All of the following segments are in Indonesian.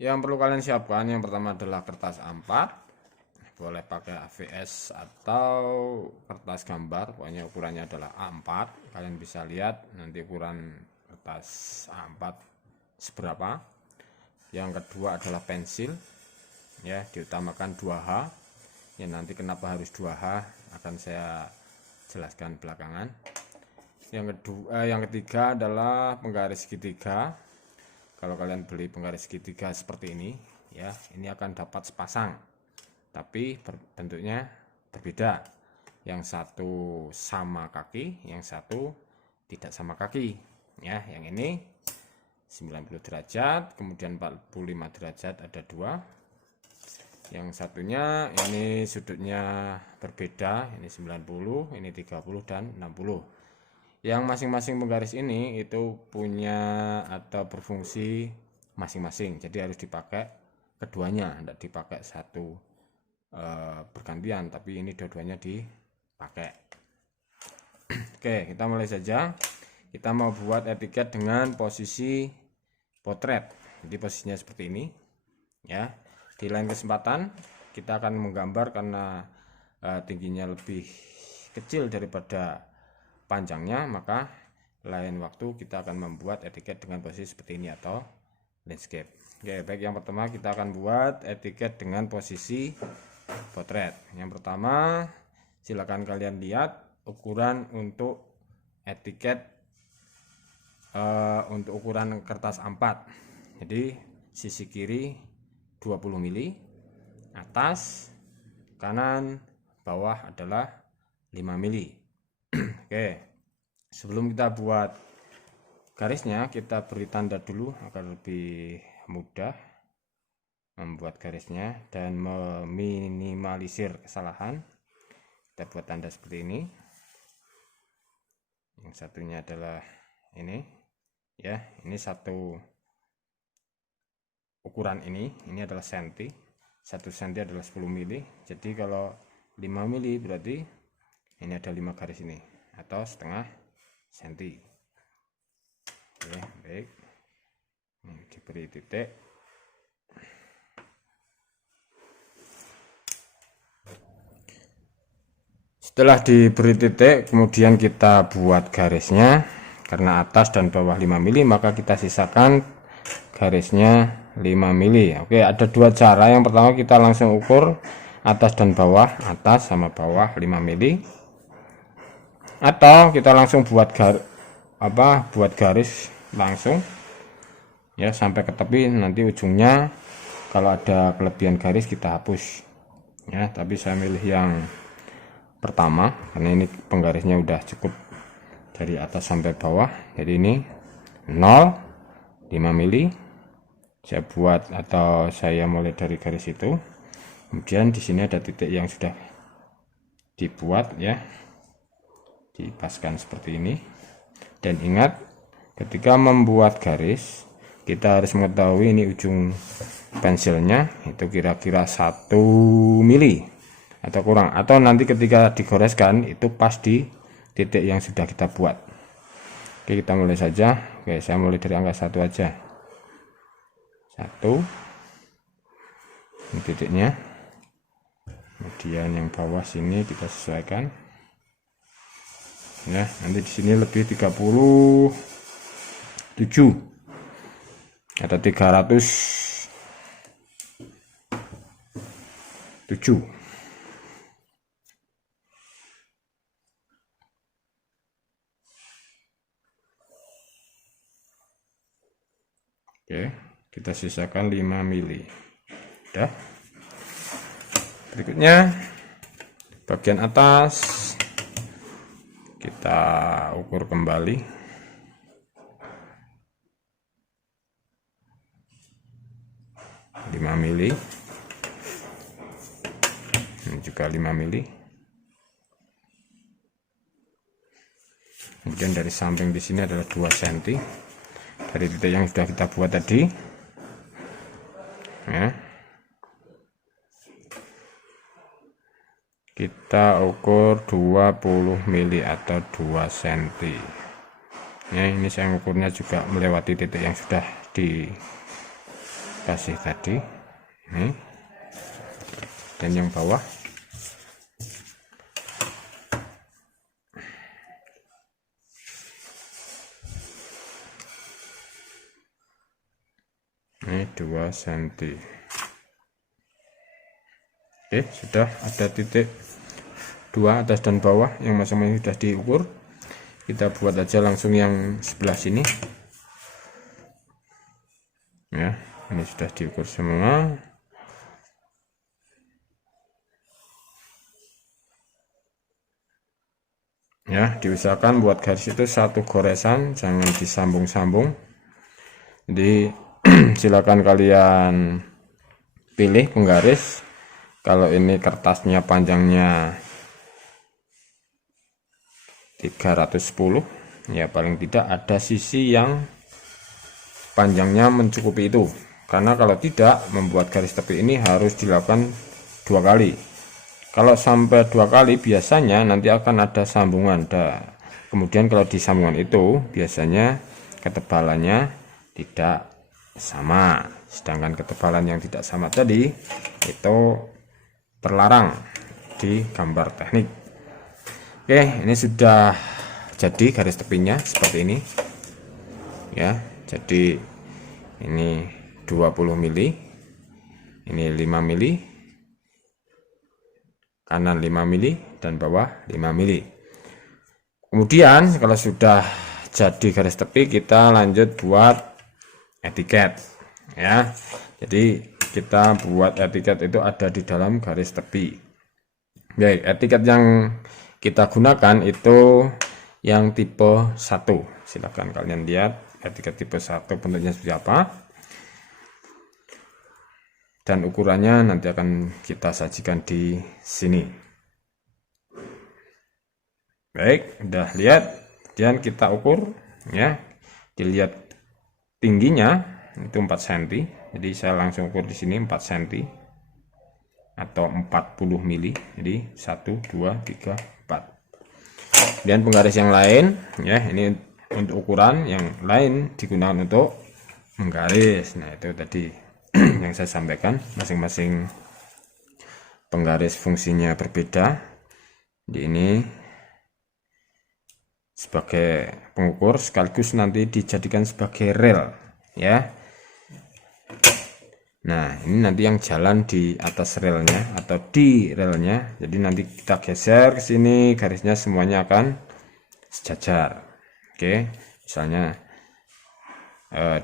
Yang perlu kalian siapkan yang pertama adalah kertas A4, boleh pakai AVS atau kertas gambar, pokoknya ukurannya adalah A4. Kalian bisa lihat nanti ukuran kertas A4 seberapa. Yang kedua adalah pensil, ya, diutamakan 2H. Ya, nanti kenapa harus 2H akan saya jelaskan belakangan. Yang ketiga adalah penggaris segitiga. Kalau kalian beli penggaris segitiga seperti ini, ya, ini akan dapat sepasang, tapi bentuknya berbeda. Yang satu sama kaki, yang satu tidak sama kaki. Ya, yang ini 90 derajat, kemudian 45 derajat ada dua. Yang satunya ini sudutnya berbeda, ini 90, ini 30 dan 60. Yang masing-masing penggaris ini itu punya atau berfungsi masing-masing, jadi harus dipakai keduanya, tidak dipakai satu bergantian, tapi ini dua-duanya dipakai. Oke, kita mulai saja. Kita mau buat etiket dengan posisi potret, jadi posisinya seperti ini, ya. Di lain kesempatan kita akan menggambar karena tingginya lebih kecil daripada panjangnya, maka lain waktu kita akan membuat etiket dengan posisi seperti ini atau landscape. Oke, baik, yang pertama kita akan buat etiket dengan posisi potret. Yang pertama, silakan kalian lihat ukuran untuk etiket untuk ukuran kertas A4. Jadi sisi kiri 20 mili, atas, kanan, bawah adalah 5 mili. Oke, sebelum kita buat garisnya, kita beri tanda dulu agar lebih mudah membuat garisnya dan meminimalisir kesalahan. Kita buat tanda seperti ini. Yang satunya adalah ini, ya, ini satu ukuran ini adalah senti. 1 senti adalah 10 mili. Jadi kalau 5 mili berarti ini ada 5 garis ini atau setengah senti. Oke, baik. Ini diberi titik. Setelah diberi titik, kemudian kita buat garisnya. Karena atas dan bawah 5 mili, maka kita sisakan garisnya 5 mili. Oke, ada dua cara. Yang pertama kita langsung ukur atas dan bawah, atas sama bawah 5 mili. Atau kita langsung buat garis langsung, ya, sampai ke tepi. Nanti ujungnya kalau ada kelebihan garis kita hapus, ya. Tapi saya milih yang pertama karena ini penggarisnya udah cukup dari atas sampai bawah. Jadi ini 0, 5 mili. Saya buat atau saya mulai dari garis itu. Kemudian di sini ada titik yang sudah dibuat, ya, dipaskan seperti ini. Dan ingat, ketika membuat garis kita harus mengetahui ini ujung pensilnya itu kira-kira 1 mili atau kurang, atau nanti ketika digoreskan itu pas di titik yang sudah kita buat. Oke, kita mulai saja. Oke, saya mulai dari angka 1 aja. 1, ini titiknya. Kemudian yang bawah sini kita sesuaikan, ya. Nanti di sini lebih 37 atau 307. Oke, kita sisakan 5 mili. Udah. Berikutnya bagian atas kita ukur kembali. Lima mili. Ini juga 5 mili. Kemudian dari samping di sini adalah 2 cm dari titik yang sudah kita buat tadi, ya. Kita ukur 20 mili atau 2 cm. Ya, ini saya ukurnya juga melewati titik yang sudah kasih tadi ini, dan yang bawah ini 2 cm. Oke, sudah ada titik 2 atas dan bawah yang masing-masing sudah diukur. Kita buat aja langsung yang sebelah sini ya. Ini sudah diukur semua. Ya, diusahakan buat garis itu satu goresan, jangan disambung-sambung. Jadi silakan kalian pilih penggaris. Kalau ini kertasnya panjangnya 310, ya paling tidak ada sisi yang panjangnya mencukupi itu. Karena kalau tidak, membuat garis tepi ini harus dilakukan 2 kali. Kalau sampai 2 kali biasanya nanti akan ada sambungan. Kemudian kalau di sambungan itu biasanya ketebalannya tidak sama. Sedangkan ketebalan yang tidak sama tadi itu terlarang di gambar teknik. Oke, ini sudah jadi garis tepinya seperti ini ya. Jadi ini 20 mili, ini 5 mili, kanan 5 mili dan bawah 5 mili. Kemudian kalau sudah jadi garis tepi, kita lanjut buat etiket ya. Jadi kita buat etiket itu ada di dalam garis tepi. Baik, etiket yang kita gunakan itu yang tipe 1. Silahkan kalian lihat etiket tipe 1 bentuknya seperti apa, dan ukurannya nanti akan kita sajikan di sini. Baik, udah lihat, kemudian kita ukur ya. Dilihat tingginya itu 4 cm. Jadi saya langsung ukur di sini 4 cm atau 40 mili. Jadi 1 2 3 4. Dan penggaris yang lain ya, ini untuk ukuran, yang lain digunakan untuk menggaris. Nah, itu tadi yang saya sampaikan, masing-masing penggaris fungsinya berbeda. Di ini sebagai pengukur sekaligus nanti dijadikan sebagai rel ya. Nah, ini nanti yang jalan di atas relnya atau di relnya. Jadi nanti kita geser ke sini, garisnya semuanya akan sejajar. Oke, misalnya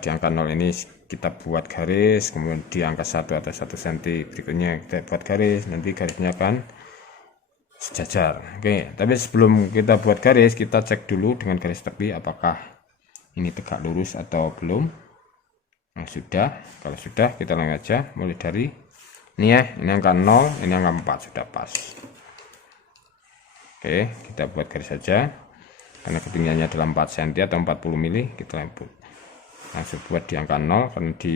di angka 0 ini kita buat garis, kemudian di angka 1 atau 1 cm berikutnya kita buat garis, nanti garisnya akan sejajar. Oke, tapi sebelum kita buat garis, kita cek dulu dengan garis tepi apakah ini tegak lurus atau belum. Nah, sudah. Kalau sudah, kita langsung aja mulai dari ini ya, ini angka 0, ini angka 4, sudah pas. Oke, kita buat garis saja. Karena ketinggiannya adalah 4 cm atau 40 mili, kita langsung buat di angka 0, karena di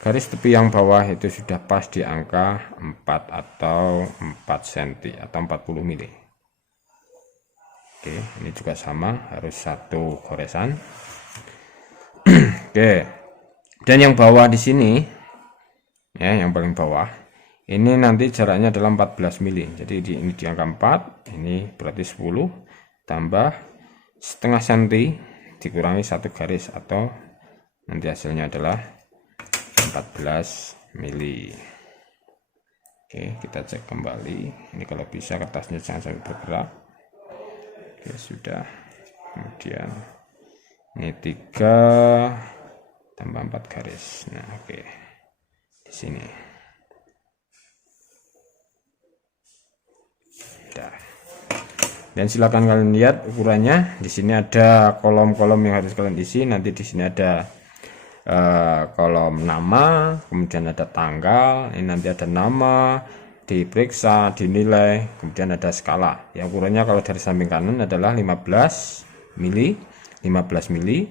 garis tepi yang bawah itu sudah pas di angka 4 atau 4 cm atau 40 mili. Oke, ini juga sama, harus satu goresan. Oke, dan yang bawah di sini ya, yang paling bawah ini nanti jaraknya adalah 14 mili. Jadi ini di angka 4, ini berarti 10 tambah setengah senti dikurangi satu garis, atau nanti hasilnya adalah 14 mili. Oke, kita cek kembali. Ini kalau bisa kertasnya jangan sampai bergerak. Oke, sudah. Kemudian ini 3 tambah 4 garis. Nah, oke. Di sini. Sudah. Dan silakan kalian lihat ukurannya. Di sini ada kolom-kolom yang harus kalian isi. Nanti di sini ada kolom nama, kemudian ada tanggal, ini nanti ada nama, diperiksa, dinilai, kemudian ada skala. Yang ukurannya kalau dari samping kanan adalah 15 mili, 15 mili,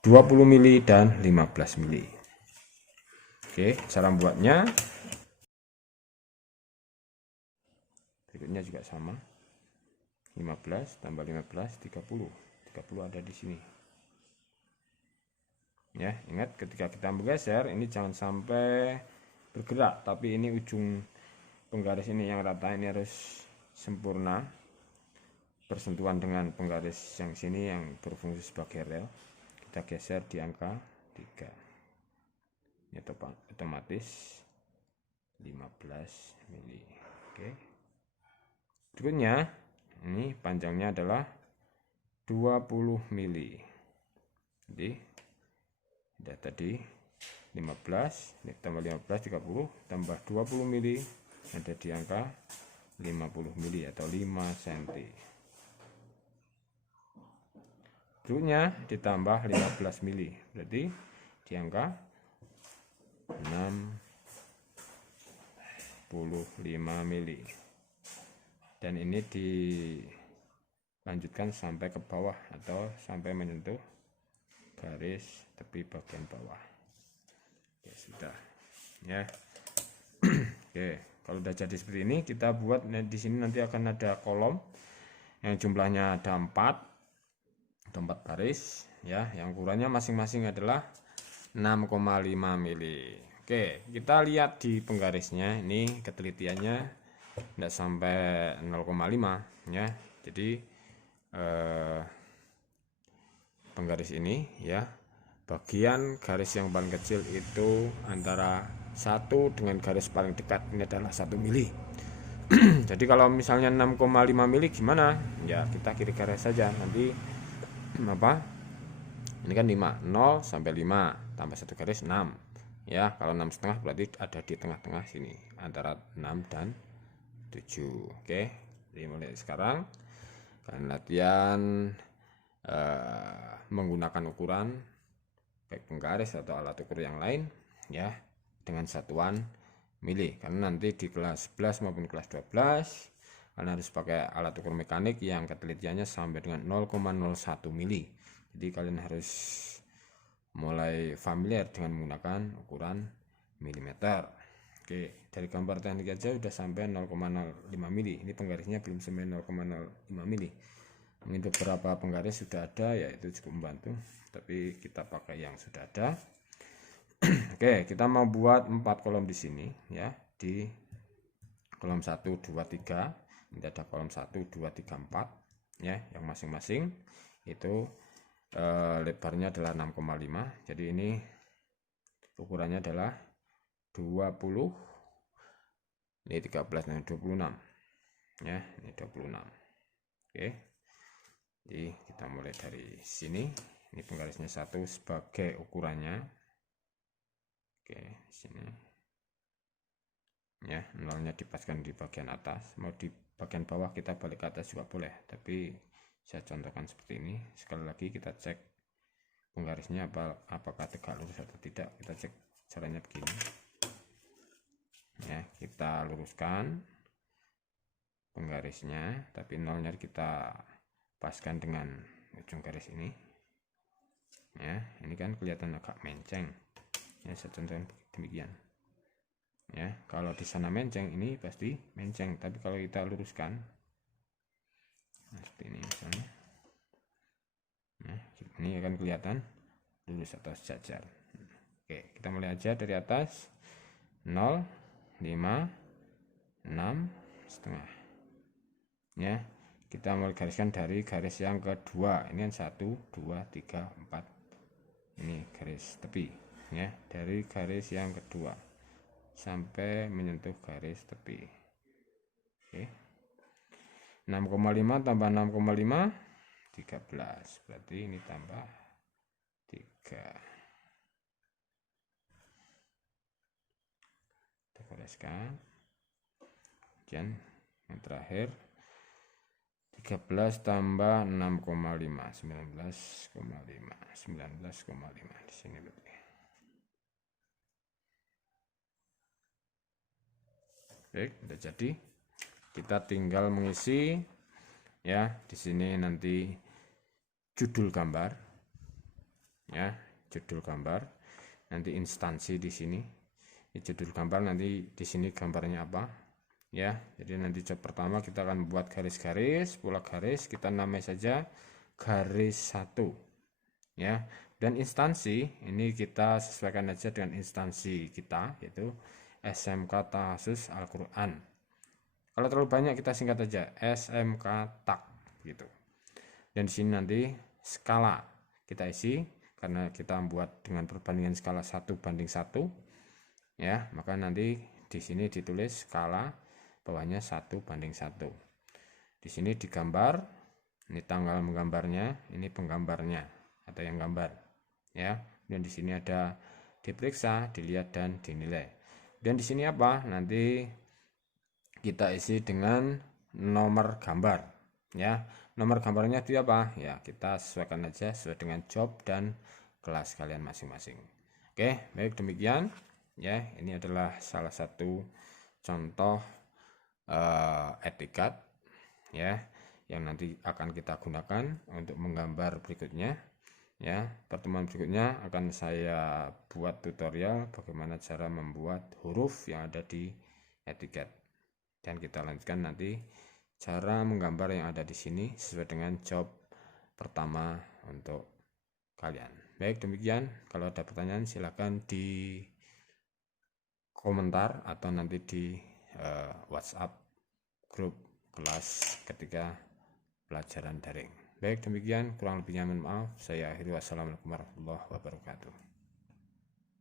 20 mili, dan 15 mili. Oke, cara membuatnya berikutnya juga sama. 15 tambah 15, 30. 30 ada di sini. Ya, ingat ketika kita bergeser ini jangan sampai bergerak, tapi ini ujung penggaris ini yang rata ini harus sempurna bersentuhan dengan penggaris yang sini yang berfungsi sebagai rel. Kita geser di angka 3. Ini otomatis 15 mili. Oke. Berikutnya ini panjangnya adalah 20 mili. Jadi udah tadi 15, ini tambah 15 30 tambah 20 mili ada di angka 50 mili atau 5 cm. Berikutnya ditambah 15 mili berarti di angka 65 mili. Dan ini dilanjutkan sampai ke bawah atau sampai menyentuh garis tepi bagian bawah. Oke, sudah ya. Oke, kalau udah jadi seperti ini kita buat. Di sini nanti akan ada kolom yang jumlahnya ada 4 baris ya, yang ukurannya masing-masing adalah 6,5 mili. Oke, kita lihat di penggarisnya ini ketelitiannya tidak sampai 0,5 ya. Jadi penggaris ini ya, bagian garis yang paling kecil itu antara 1 dengan garis paling dekat ini adalah 1 mili. Jadi kalau misalnya 6,5 mili gimana ya, kita kiri garis saja nanti apa, ini kan 5, 0 sampai 5 tambah 1 garis 6 ya. Kalau 6,5 berarti ada di tengah-tengah sini antara 6 dan 7. Oke, jadi mulai sekarang kalian latihan menggunakan ukuran baik penggaris atau alat ukur yang lain ya dengan satuan mili, karena nanti di kelas 11 maupun kelas 12 kalian harus pakai alat ukur mekanik yang ketelitiannya sampai dengan 0,01 mili. Jadi kalian harus mulai familiar dengan menggunakan ukuran milimeter. Oke, dari gambar teknik aja udah sampai 0,05 mili. Ini penggarisnya belum sampai 0,05 mili. Mungkin beberapa penggaris sudah ada, yaitu cukup membantu, tapi kita pakai yang sudah ada. Oke, kita mau buat 4 kolom di sini ya. Di kolom 1 2 3 ini ada kolom 1 2 3 4 ya, yang masing-masing itu lebarnya adalah 6,5. jadi ini ukurannya adalah 20, ini 13 dan 26 ya, ini 26. Oke, jadi kita mulai dari sini. Ini penggarisnya 1 sebagai ukurannya. Oke, sini ya, nolnya dipaskan di bagian atas. Mau di bagian bawah kita balik ke atas juga boleh, tapi saya contohkan seperti ini. Sekali lagi kita cek penggarisnya apakah tegak lurus atau tidak. Kita cek caranya begini ya, kita luruskan penggarisnya, tapi nolnya kita paskan dengan ujung garis ini ya. Ini kan kelihatan agak menceng ya, saya contohkan demikian ya. Kalau di sana menceng, ini pasti menceng, tapi kalau kita luruskan nah, seperti ini misalnya, nah ini akan kelihatan lurus atau sejajar. Oke, kita mulai aja dari atas 0, 5, 6 setengah ya. Kita mulai gariskan dari garis yang kedua. Ini kan 1 2 3 4, ini garis tepi ya, dari garis yang kedua sampai menyentuh garis tepi. Oke, 6,5 tambah 6,5 13, berarti ini tambah 3. Kita goreskan. Kemudian yang terakhir 13 tambah 6,5 19,5 di sini berarti. Oke, udah jadi. Kita tinggal mengisi ya. Di sini nanti judul gambar ya, judul gambar. Nanti instansi di sini. Ini judul gambar, nanti di sini gambarnya apa ya. Jadi nanti job pertama kita akan buat garis-garis, pola garis, kita namai saja garis 1 ya. Dan instansi ini kita sesuaikan aja dengan instansi kita, yaitu SMK Tahfiz Al-Quran. Kalau terlalu banyak kita singkat aja SMK Tak gitu. Dan di sini nanti skala kita isi, karena kita membuat dengan perbandingan skala 1:1, ya, maka nanti di sini ditulis skala, bawahnya 1:1. Di sini digambar, ini tanggal menggambarnya, ini penggambarnya atau yang gambar, ya. Dan di sini ada diperiksa, dilihat dan dinilai. Dan di sini apa? Nanti kita isi dengan nomor gambar, ya. Nomor gambarnya itu apa? Ya, kita sesuaikan aja sesuai dengan job dan kelas kalian masing-masing. Oke, baik, demikian ya. Ini adalah salah satu contoh etikat ya, yang nanti akan kita gunakan untuk menggambar berikutnya ya. Pertemuan berikutnya akan saya buat tutorial bagaimana cara membuat huruf yang ada di etiket, dan kita lanjutkan nanti cara menggambar yang ada di sini sesuai dengan job pertama untuk kalian. Baik, demikian. Kalau ada pertanyaan silakan di komentar atau nanti di WhatsApp grup kelas ketika pelajaran daring. Baik, demikian, kurang lebihnya mohon maaf. Saya akhiri, wassalamualaikum warahmatullahi wabarakatuh.